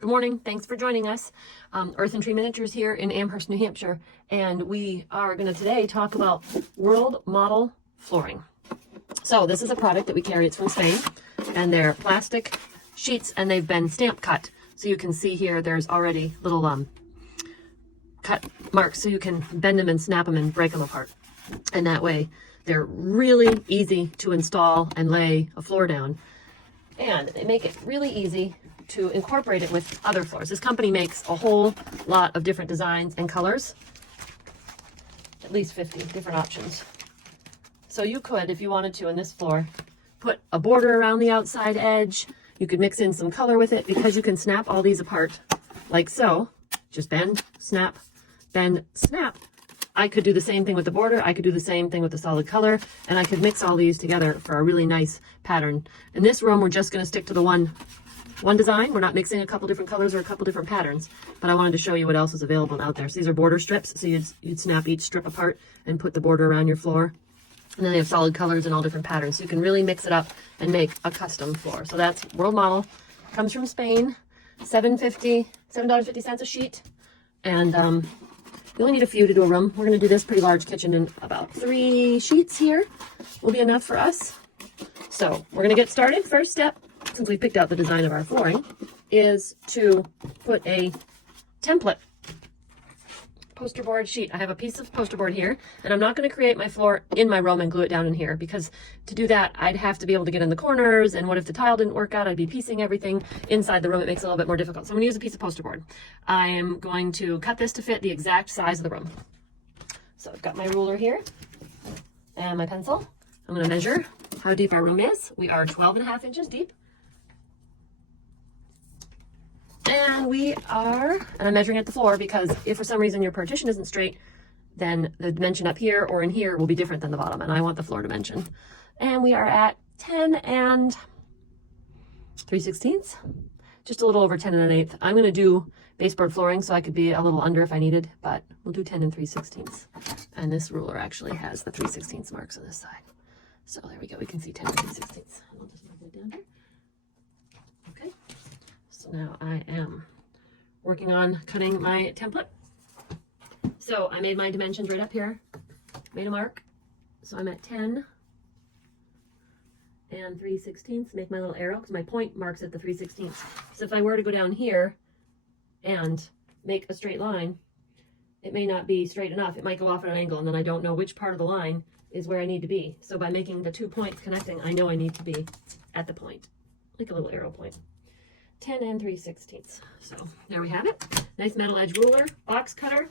Good morning. Thanks for joining us. Earth and Tree Miniatures here in Amherst, New Hampshire. And we are going to today talk about world model flooring. So this is a product that we carry. It's from Spain. And they're plastic sheets and they've been stamp cut. So you can see here there's already little cut marks so you can bend them and snap them and break them apart. And that way they're really easy to install and lay a floor down. And they make it really easy to incorporate it with other floors. This company makes a whole lot of different designs and colors, at least 50 different options. So you could, if you wanted to, in this floor, put a border around the outside edge. You could mix in some color with it because you can snap all these apart like so. Just bend, snap, bend, snap. I could do the same thing with the border. I could do the same thing with the solid color, and I could mix all these together for a really nice pattern. In this room, we're just going to stick to the one design. We're not mixing a couple different colors or a couple different patterns, but I wanted to show you what else is available out there. So these are border strips. So you'd snap each strip apart and put the border around your floor. And then they have solid colors and all different patterns. So you can really mix it up and make a custom floor. So that's World Model. Comes from Spain. $7.50 a sheet. And you only need a few to do a room. We're going to do this pretty large kitchen, and about 3 sheets here will be enough for us. So we're going to get started. First step, since we picked out the design of our flooring, is to put a template poster board sheet. I have a piece of poster board here, and I'm not going to create my floor in my room and glue it down in here, because to do that I'd have to be able to get in the corners, and what if the tile didn't work out? I'd be piecing everything inside the room. It makes it a little bit more difficult. So I'm going to use a piece of poster board. I am going to cut this to fit the exact size of the room. So I've got my ruler here and my pencil. I'm going to measure how deep our room is. We are 12.5 inches deep. And I'm measuring at the floor, because if for some reason your partition isn't straight, then the dimension up here or in here will be different than the bottom, and I want the floor dimension. And we are at 10 and 3/16, just a little over 10 and 1/8. I'm going to do baseboard flooring, so I could be a little under if I needed, but we'll do 10 and 3/16. And this ruler actually has the 3/16 marks on this side. So there we go. We can see 10 and 3/16. I'll just mark it down here. Okay. So now I am working on cutting my template. So I made my dimensions right up here, made a mark. So I'm at 10 and 3/16. Make my little arrow, because my point marks at the 3/16. So if I were to go down here and make a straight line, it may not be straight enough. It might go off at an angle, and then I don't know which part of the line is where I need to be. So by making the 2 points connecting, I know I need to be at the point, like a little arrow point. 10 and 3/16. So there we have it. Nice metal edge ruler, box cutter.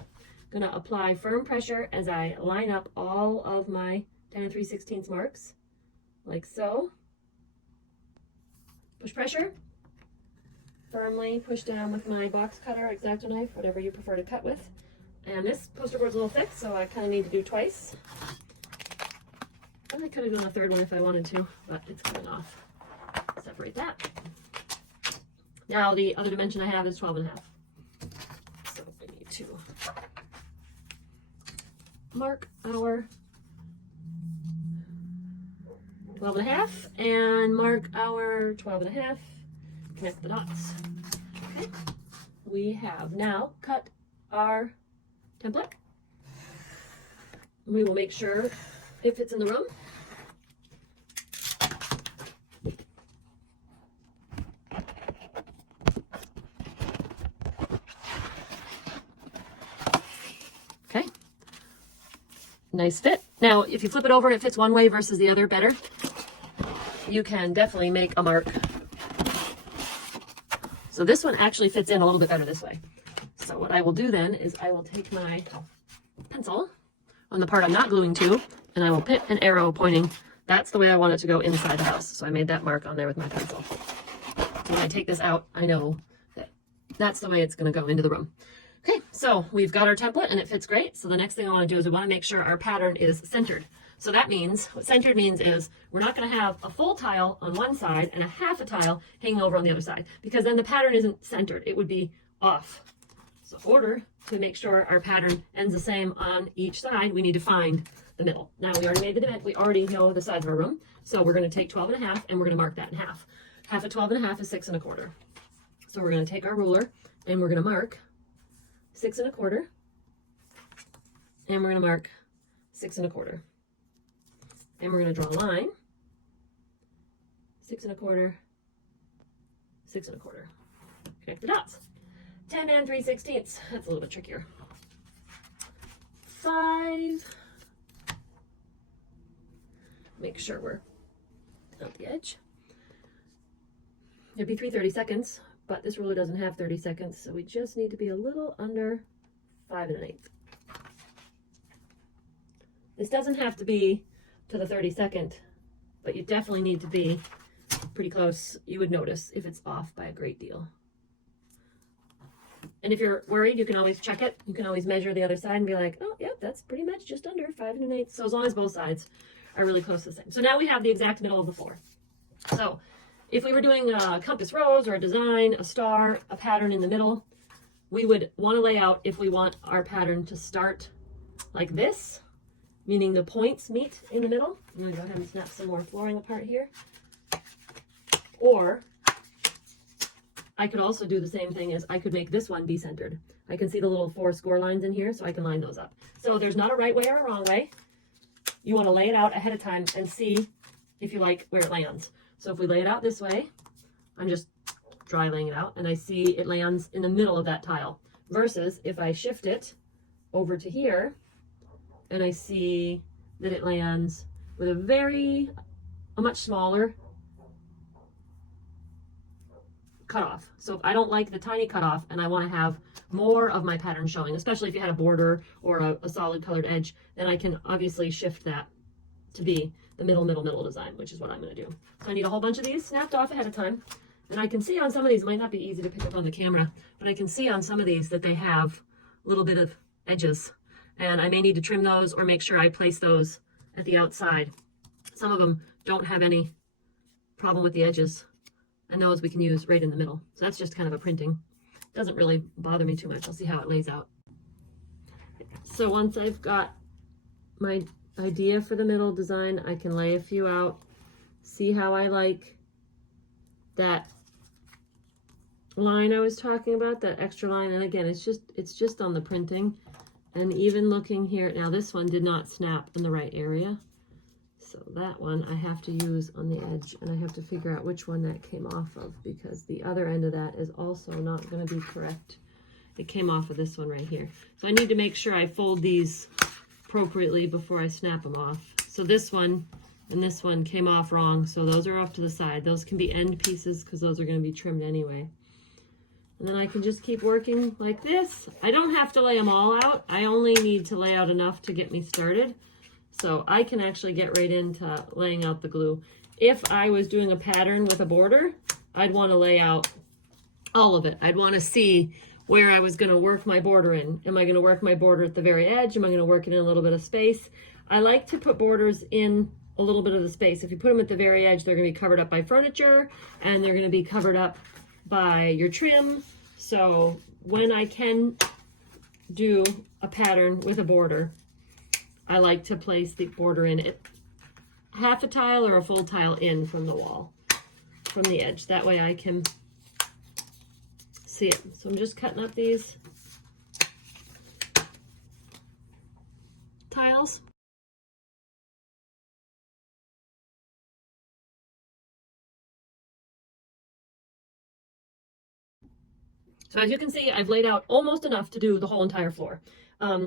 Gonna apply firm pressure as I line up all of my 10 and 3/16 marks, like so. Push pressure. Firmly push down with my box cutter, X-Acto knife, whatever you prefer to cut with. And this poster board's a little thick, so I kind of need to do twice. And I could have done a third one if I wanted to, but it's coming off. Separate that. Now the other dimension I have is 12.5. So we need to mark our 12.5 and mark our 12.5. Connect the dots. Okay. We have now cut our template. We will make sure it fits in the room. Okay, nice fit. Now, if you flip it over, it fits one way versus the other better. You can definitely make a mark. So this one actually fits in a little bit better this way. So what I will do then is I will take my pencil on the part I'm not gluing to, and I will put an arrow pointing. That's the way I want it to go inside the house. So I made that mark on there with my pencil. So when I take this out, I know that that's the way it's going to go into the room. Okay, so we've got our template and it fits great. So the next thing I want to do is we want to make sure our pattern is centered. So that means, what centered means is we're not going to have a full tile on one side and a half a tile hanging over on the other side, because then the pattern isn't centered. It would be off. So in order to make sure our pattern ends the same on each side, we need to find the middle. Now we already made the dimension, we already know the size of our room. So we're going to take 12.5 and we're going to mark that in half. Half of 12.5 is 6 1/4. So we're going to take our ruler and we're going to mark 6 1/4, and we're going to mark 6 1/4, and we're going to draw a line, 6 1/4, 6 1/4. Connect the dots. 10 3/16. That's a little bit trickier. 5. Make sure we're at the edge. It'd be 3/32, but this ruler doesn't have 30 seconds, so we just need to be a little under 5 1/8. This doesn't have to be to the 32nd, but you definitely need to be pretty close. You would notice if it's off by a great deal. And if you're worried, you can always check it. You can always measure the other side and be like, oh, yeah, that's pretty much just under 5 1/8. So as long as both sides are really close to the same. So now we have the exact middle of the floor. So if we were doing a compass rose or a design, a star, a pattern in the middle, we would want to lay out if we want our pattern to start like this, meaning the points meet in the middle. I'm going to go ahead and snap some more flooring apart here. Or I could also do the same thing as I could make this one be centered. I can see the little 4 score lines in here, so I can line those up. So there's not a right way or a wrong way. You want to lay it out ahead of time and see if you like where it lands. So if we lay it out this way, I'm just dry laying it out, and I see it lands in the middle of that tile. Versus if I shift it over to here, and I see that it lands with a much smaller cutoff. So if I don't like the tiny cutoff and I want to have more of my pattern showing, especially if you had a border or a solid colored edge, then I can obviously shift that to be the middle design, which is what I'm going to do. So I need a whole bunch of these snapped off ahead of time. And I can see on some of these, it might not be easy to pick up on the camera, but I can see on some of these that they have a little bit of edges. And I may need to trim those or make sure I place those at the outside. Some of them don't have any problem with the edges, and those we can use right in the middle. So that's just kind of a printing. Doesn't really bother me too much. I'll see how it lays out. So once I've got my idea for the middle design, I can lay a few out, see how I like that line I was talking about, that extra line. And again, it's just on the printing. And even looking here, now this one did not snap in the right area. So that one I have to use on the edge, and I have to figure out which one that came off of, because the other end of that is also not going to be correct. It came off of this one right here. So I need to make sure I fold these appropriately before I snap them off. So this one and this one came off wrong, so those are off to the side. Those can be end pieces because those are going to be trimmed anyway. And then I can just keep working like this. I don't have to lay them all out. I only need to lay out enough to get me started. So I can actually get right into laying out the glue. If I was doing a pattern with a border, I'd want to lay out all of it. I'd want to see where I was going to work my border in. Am I going to work my border at the very edge? Am I going to work it in a little bit of space? I like to put borders in a little bit of the space. If you put them at the very edge, they're going to be covered up by furniture, and they're going to be covered up by your trim. So when I can do a pattern with a border, I like to place the border in it, half a tile or a full tile in from the wall, from the edge. That way I can see it. So I'm just cutting up these tiles. So as you can see, I've laid out almost enough to do the whole entire floor.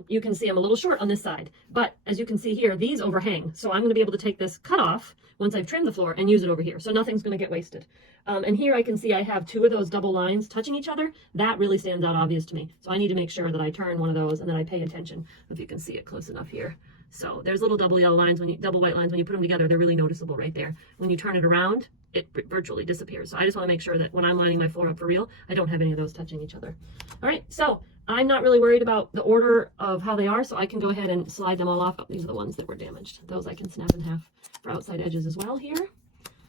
You can see I'm a little short on this side, but as you can see here, these overhang. So I'm going to be able to take this cut off once I've trimmed the floor and use it over here. So nothing's going to get wasted. And here I can see I have 2 of those double lines touching each other. That really stands out obvious to me. So I need to make sure that I turn one of those and that I pay attention, if you can see it close enough here. So there's little double yellow lines, double white lines, when you put them together, they're really noticeable right there. When you turn it around, it virtually disappears. So I just want to make sure that when I'm lining my floor up for real, I don't have any of those touching each other. All right, so I'm not really worried about the order of how they are, so I can go ahead and slide them all off. Oh, these are the ones that were damaged. Those I can snap in half for outside edges as well here,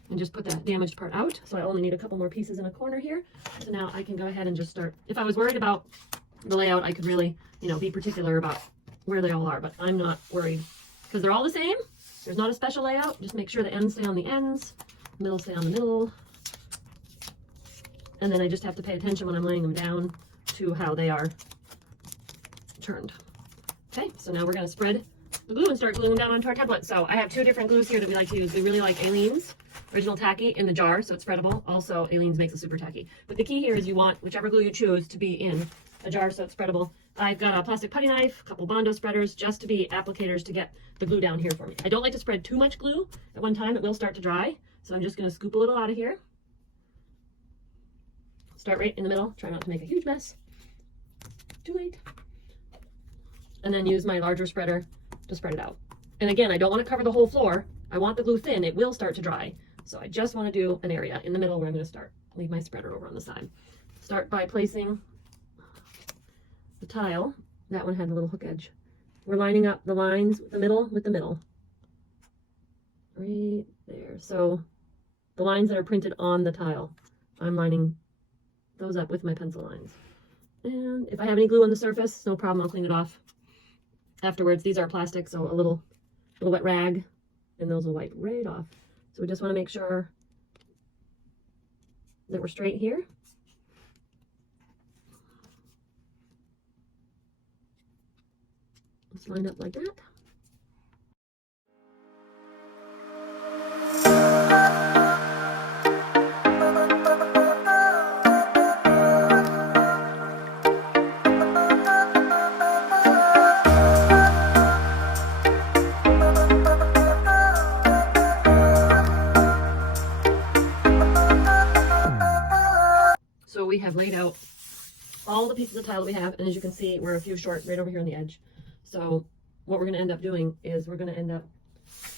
and just put that damaged part out. So I only need a couple more pieces in a corner here. So now I can go ahead and just start. If I was worried about the layout, I could really, be particular about where they all are, but I'm not worried because they're all the same. There's not a special layout. Just make sure the ends stay on the ends, middle stay on the middle. And then I just have to pay attention when I'm laying them down to how they are turned. Okay, so now we're going to spread the glue and start gluing down onto our template. So I have two different glues here that we like to use. We really like Aleene's Original Tacky in the jar, so it's spreadable. Also, Aleene's makes it super tacky. But the key here is you want whichever glue you choose to be in a jar so it's spreadable. I've got a plastic putty knife, a couple Bondo spreaders, just to be applicators to get the glue down here for me. I don't like to spread too much glue at one time. It will start to dry. So I'm just going to scoop a little out of here. Start right in the middle. Try not to make a huge mess. Too late. And then use my larger spreader to spread it out. And again, I don't want to cover the whole floor. I want the glue thin. It will start to dry. So I just want to do an area in the middle where I'm going to start. Leave my spreader over on the side. Start by placing the tile. That one had a little hook edge. We're lining up the lines with the middle right there. So the lines that are printed on the tile, I'm lining those up with my pencil lines. And if I have any glue on the surface, no problem, I'll clean it off afterwards. These are plastic, so a little wet rag, and those will wipe right off. So we just want to make sure that we're straight here. Let's line up like that. So we have laid out all the pieces of tile that we have, and as you can see, we're a few short right over here on the edge. So what we're going to end up doing is we're going to end up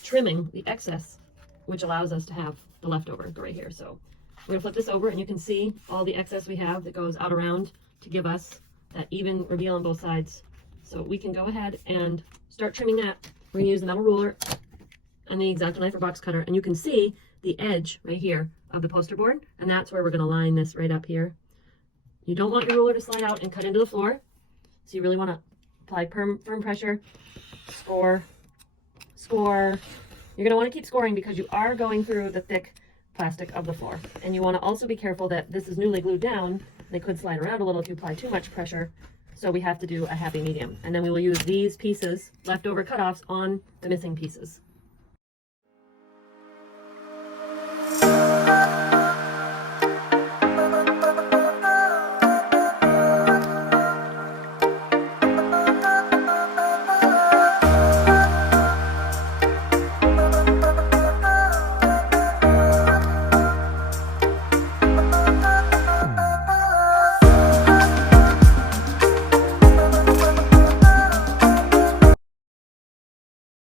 trimming the excess, which allows us to have the leftover go right here. So we're going to flip this over, and you can see all the excess we have that goes out around to give us that even reveal on both sides. So we can go ahead and start trimming that. We're going to use the metal ruler and the X-Acto knife or box cutter, and you can see the edge right here of the poster board, and that's where we're going to line this right up here. You don't want your ruler to slide out and cut into the floor, so you really want to apply firm pressure, score. You're going to want to keep scoring because you are going through the thick plastic of the floor, and you want to also be careful that this is newly glued down. They could slide around a little if you apply too much pressure, so we have to do a happy medium, and then we will use these pieces, leftover cutoffs, on the missing pieces.